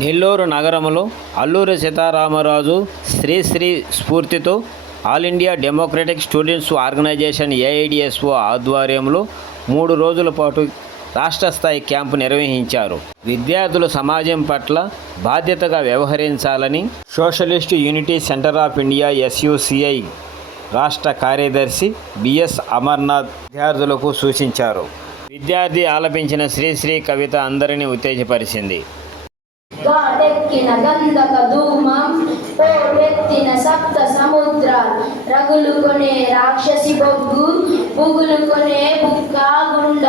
నెల్లూరు నగరంలో అల్లూరి సీతారామరాజు శ్రీశ్రీ స్ఫూర్తితో All India Democratic Students Organisation AIDSO ఆధ్వర్యంలో మూడు రోజుల పాటు రాష్ట్ర స్థాయి క్యాంపు నిర్వహించారు. విద్యార్థులు సమాజం పట్ల బాధ్యతగా వ్యవహరించాలని socialist unity centre of India SUCI రాష్ట్ర కార్యదర్శి బిఎస్ అమర్నాథ్ విద్యార్థులకు సూచించారు. విద్యార్థి ఆలపించిన శ్రీశ్రీ కవిత అందరినీ ఉత్తేజపరిచింది. గాడెక్కిన గంధక ధూమం పోటెత్తిన సప్త సముద్రాలు. రగులు కొనే రాక్షసి బొగ్గు బుగులు కొనే బుక్క గుండ.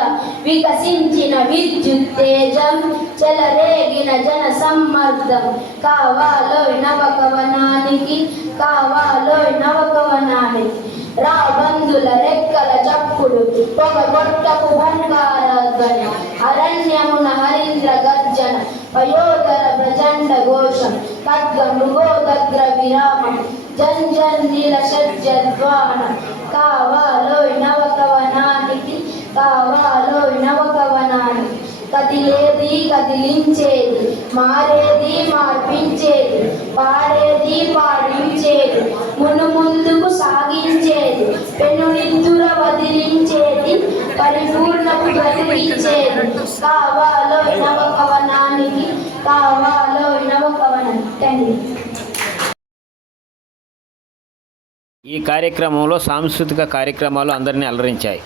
వికసించిన విద్యుత్ తేజం చెలరేగిన జన సమ్మర్దం కావాలో నవకవనానికి కావాలో నవకవనానికి. రాబందుల రెక్కల వయోధర ప్రచండ ఘోషం ఖడ్గ మృగోదగ్ర విరామం జన్ జన్ నీల షజ్జద్వానం కావాలోయ్ నవకవనానికి కావాలోయ్ నవకవనానికి. కదిలేది కదిలించేది మారేది మార్పించేది పాడేది పాడించేది మును ముందుకు సాగించేది పెనునిద్దుర వదిలించేది పరిపూర్ణకు బ్రతికించేది కావాలి నవకవనానికి కావాలో నవకవనం తండ్రి ఈ కార్యక్రమంలో సాంస్కృతిక కార్యక్రమాలు అందరినీ అలరించాయి.